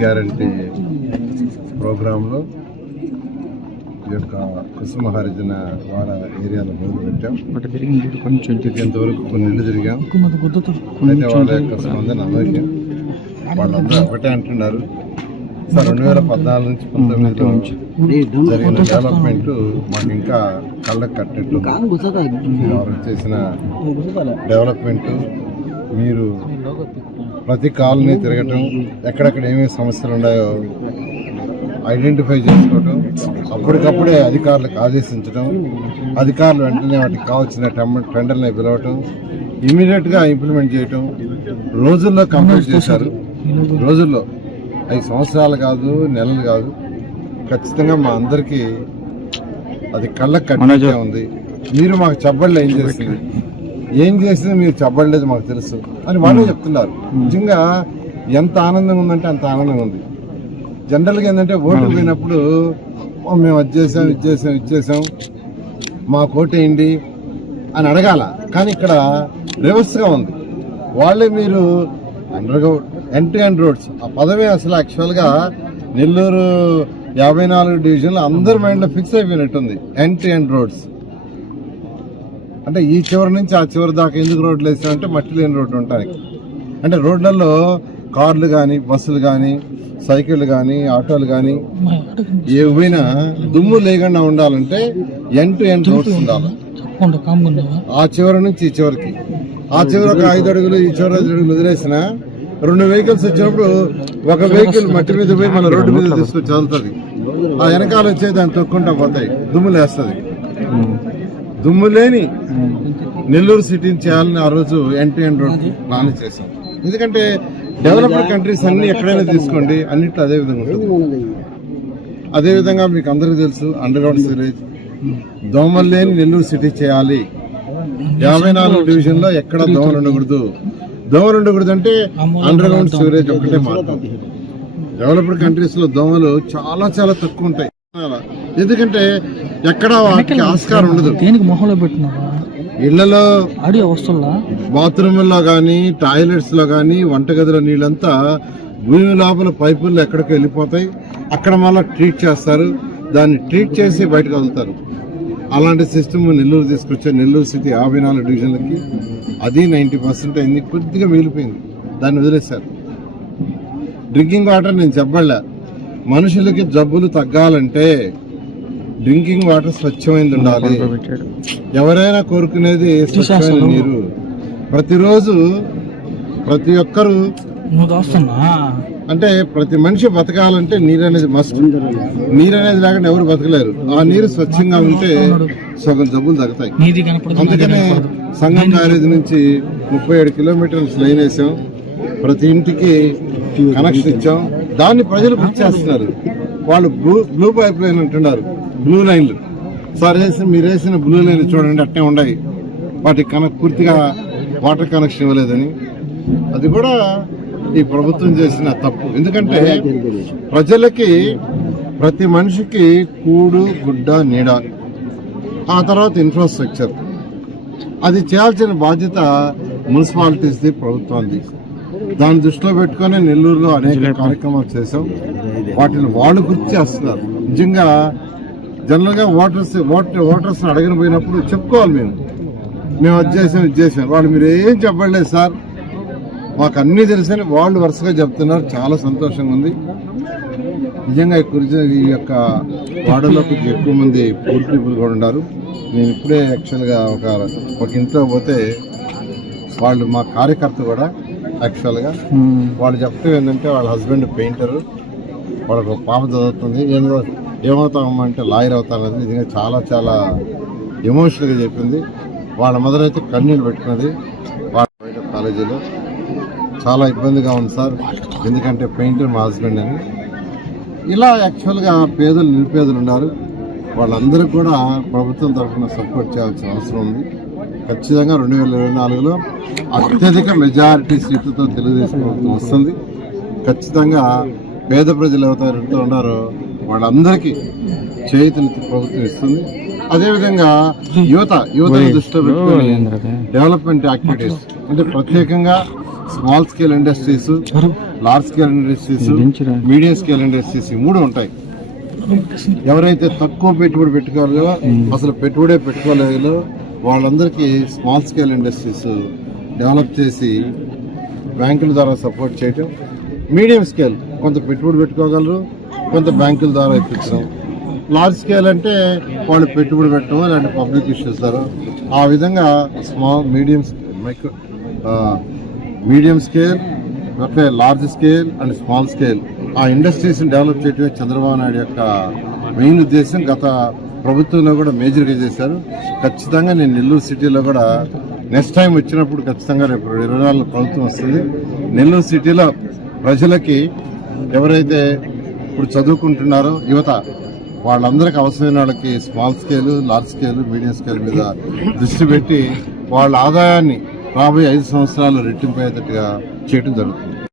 Guarantee ప్రోగ్రాంలో ఈ యొక్క కుసుమ హరిజన వాడ ఏరియాలో మొదలుపెట్టాం. ఇంతవరకు కొన్ని ఇళ్ళు తిరిగాం. అయితే వాళ్ళ యొక్క స్పందన అమోఘం. వాళ్ళందరూ ఒకటే అంటున్నారు, 2014 నుంచి 2019లో జరిగిన డెవలప్మెంట్ మాకు ఇంకా కళ్ళకు కట్టినట్టు. చేసిన డెవలప్మెంట్ మీరు ప్రతి కాలనీ తిరగటం, ఎక్కడెక్కడ ఏమేమి సమస్యలు ఉన్నాయో ఐడెంటిఫై చేసుకోవటం, అప్పటికప్పుడే అధికారులకు ఆదేశించడం, అధికారులు వెంటనే వాటికి కావాల్సిన టెండర్ని పిలవటం, ఇమీడియట్గా ఇంప్లిమెంట్ చేయటం, రోజుల్లో కంప్లీట్ చేశారు. రోజుల్లో 5 సంవత్సరాలు కాదు, నెలలు కాదు, ఖచ్చితంగా మా అందరికీ అది కళ్ళకు కట్టినట్టే ఉంది. మీరు మాకు చెప్పబడలే ఏం చేసింది మీరు చెప్పబడలేదు మాకు తెలుసు అని వాళ్ళే చెప్తున్నారు. నిజంగా ఎంత ఆనందంగా ఉందంటే అంత ఆనందంగా ఉంది. జనరల్గా ఏంటంటే ఓటు పోయినప్పుడు మేము అది ఇచ్చేసాం మా కోటేయండి అని అడగాల, కానీ ఇక్కడ రివర్స్గా ఉంది. వాళ్ళే మీరు ఎండ్ రోడ్స్ ఆ పదవి అసలు యాక్చువల్గా నెల్లూరు 54 డివిజన్లో అందరి మైండ్లో ఫిక్స్ అయిపోయినట్టుంది. ఎండ్ రోడ్స్ అంటే ఈ చివరి నుంచి ఆ చివరి దాకా ఎందుకు రోడ్లు వేసామంటే మట్టి లేని రోడ్లు ఉంటాయి. అంటే రోడ్లలో కార్లు కానీ, బస్సులు కానీ, సైకిళ్ళు కానీ, ఆటోలు కానీ ఏవైనా దుమ్ము లేకుండా ఉండాలంటే ఎండ్ రోడ్స్ ఉండాలి. ఆ చివరి నుంచి ఈ చివరికి, ఆ చివరి ఒక 5 అడుగులు, ఈ చివరి 5 అడుగులు వదిలేసిన 2 వెహికల్స్ వచ్చినప్పుడు ఒక వెహికల్ మట్టి మీద పోయి మన రోడ్డు మీద తీసుకొచ్చి చదువుతుంది. ఆ వెనకాల వచ్చే దాన్ని తొక్కుంటా పోతాయి, దుమ్ము లేస్తుంది. దుమ్ము లేని నెల్లూరు సిటీని చేయాలని ఆ రోజు ఎండ్ రోడ్ ప్లాన్ చేశాం. ఎందుకంటే డెవలప్డ్ కంట్రీస్ అన్ని ఎక్కడైనా తీసుకోండి, అన్నిట్లో అదే విధంగా ఉంటుంది. అదేవిధంగా మీకు అందరికీ తెలుసు, అండర్ గ్రౌండ్ సివరేజ్, దోమలు లేని నెల్లూరు సిటీ చేయాలి. 54 డివిజన్లో ఎక్కడ దోమలు ఉండకూడదు. దోమలు ఉండకూడదు అంటే అండర్ గ్రౌండ్ సివరేజ్ ఒకటే మార్గం. డెవలప్డ్ కంట్రీస్ లో దోమలు చాలా చాలా తక్కువ ఉంటాయి. ఎందుకంటే ఎక్కడ వాటికి ఆస్కారం ఉండదు. ఇళ్లలో, బాత్రూమ్లో కానీ, టాయిలెట్స్ లో కానీ, వంటగదిలో నీళ్ళంతా భూమి లోపల పైపుల్లో ఎక్కడికి వెళ్ళిపోతాయి. అక్కడ మళ్ళీ ట్రీట్ చేస్తారు, దాన్ని ట్రీట్ చేసి బయటకు వదులుతారు. అలాంటి సిస్టమ్ నెల్లూరు తీసుకొచ్చే నెల్లూరు సిటీ 54 డివిజన్లకి అది 90% అయింది. కొద్దిగా మిగిలిపోయింది, దాన్ని వదిలేశారు. డ్రింకింగ్ వాటర్ నేను చెప్పలే, మనుషులకి జబ్బులు తగ్గాలంటే డ్రింకింగ్ వాటర్ స్వచ్ఛమైనది ఉండాలి. ఎవరైనా కోరుకునేది స్వచ్ఛమైన నీరు. ప్రతిరోజు ప్రతి ఒక్కరు అంటే ప్రతి మనిషి బతకాలంటే నీరు అనేది మస్ట్. నీరు అనేది లేకుండా ఎవరు బతకలేరు. ఆ నీరు స్వచ్ఛంగా ఉంటే సగం జబ్బులు తగ్గుతాయి. అందుకనే సంగం బ్యారేజ్ నుంచి 37 కిలోమీటర్లు లైన్ వేసాం, ప్రతి ఇంటికి కనెక్షన్ ఇచ్చాం. దాన్ని ప్రజలు గుర్తు చేస్తున్నారు. వాళ్ళు బ్లూ పైప్ లైన్ అంటున్నారు, బ్లూ లైన్లు. సార్ మీరు వేసిన బ్లూ లైన్ చూడండి అట్టే ఉన్నాయి, వాటికి పూర్తిగా వాటర్ కనెక్షన్ ఇవ్వలేదని. అది కూడా ఈ ప్రభుత్వం చేసిన తప్పు. ఎందుకంటే ప్రజలకి, ప్రతి మనిషికి కూడు, గుడ్డ, నీడ, ఆ తర్వాత ఇన్ఫ్రాస్ట్రక్చర్, అది చేయాల్సిన బాధ్యత మున్సిపాలిటీస్ది, ప్రభుత్వానికి. దాన్ని దృష్టిలో పెట్టుకుని నెల్లూరులో అనేక కార్యక్రమాలు చేశాం. వాటిని వాళ్ళు గుర్తు చేస్తున్నారు. నిజంగా జనరల్గా ఓటర్స్ అడగని పోయినప్పుడు చెప్పుకోవాలి, మేము అది చేసాం, ఇది చేసాం. వాళ్ళు మీరు ఏం చెప్పలేదు సార్, మాకు అన్నీ తెలుసని వాళ్ళు వరుసగా చెప్తున్నారు. చాలా సంతోషంగా ఉంది. నిజంగా ఈ యొక్క వార్డులో కొంచెం ఎక్కువ మంది పూర్ పీపుల్ కూడా ఉన్నారు. నేను ఇప్పుడే యాక్చువల్గా ఒక ఇంట్లో పోతే వాళ్ళు, మా కార్యకర్త కూడా యాక్చువల్గా వాళ్ళు చెప్తే ఏంటంటే వాళ్ళ హస్బెండ్ పెయింటరు, వాళ్ళకు పాప చదువుతుంది, ఏమవుతామమ్మా అంటే లాయర్ అవుతానది. నిజంగా చాలా చాలా ఎమోషనల్గా చెప్పింది. వాళ్ళ మదర్ అయితే కన్నీళ్ళు పెట్టుకున్నది. వాళ్ళ బయట కాలేజీలో చాలా ఇబ్బందిగా ఉంది సార్, ఎందుకంటే పెయింటర్ మా హస్బెండ్ అని. ఇలా యాక్చువల్గా పేదలు, నిరుపేదలు ఉన్నారు. వాళ్ళందరికీ కూడా ప్రభుత్వం తరఫున సపోర్ట్ చేయాల్సిన అవసరం ఉంది. ఖచ్చితంగా 2024లో అత్యధిక మెజారిటీ సీట్లతో తెలుగుదేశం ప్రభుత్వం వస్తుంది. ఖచ్చితంగా పేద ప్రజలు ఎవరైతే ఉన్నారో వాళ్ళందరికీ చేయూతని ప్రభుత్వం ఇస్తుంది. అదేవిధంగా యువత దృష్టిలో పెట్టుకొని డెవలప్మెంట్ యాక్టివిటీస్ అంటే ప్రత్యేకంగా small scale industries, large scale industries, medium scale industries ఈ 3 ఉంటాయి. ఎవరైతే తక్కువ పెట్టుబడి పెట్టుకోవాలో, అసలు పెట్టుబడే పెట్టుకోలేదో వాళ్ళందరికీ స్మాల్ స్కేల్ ఇండస్ట్రీస్ డెవలప్ చేసి బ్యాంకుల ద్వారా సపోర్ట్ చేయటం. మీడియం స్కేల్ కొంత పెట్టుబడి పెట్టుకోగలరు, కొంత బ్యాంకుల ద్వారా ఇప్పించడం. లార్జ్ స్కేల్ అంటే వాళ్ళు పెట్టుబడి పెట్టడం ఇలాంటి పబ్లిక్ ఇష్యూస్ ద్వారా ఆ విధంగా మీడియం స్కేల్, అంటే large scale and small scale ఆ ఇండస్ట్రీస్ డెవలప్ చేయడమే చంద్రబాబు నాయుడు యొక్క మెయిన్ ఉద్దేశం. గత ప్రభుత్వంలో కూడా మేజర్గా చేశారు. ఖచ్చితంగా నేను నెల్లూరు సిటీలో కూడా నెక్స్ట్ టైం వచ్చినప్పుడు ఖచ్చితంగా రేపు 24 ప్రభుత్వం వస్తుంది. నెల్లూరు సిటీలో ప్రజలకి ఎవరైతే ఇప్పుడు చదువుకుంటున్నారో యువత వాళ్ళందరికీ అవసరమైన వాళ్ళకి small scale, large scale, medium scale మీద దృష్టి పెట్టి వాళ్ళ ఆదాయాన్ని రాబోయే 5 సంవత్సరాలు రెట్టింపు అయ్యేటట్టుగా చేయడం జరుగుతుంది.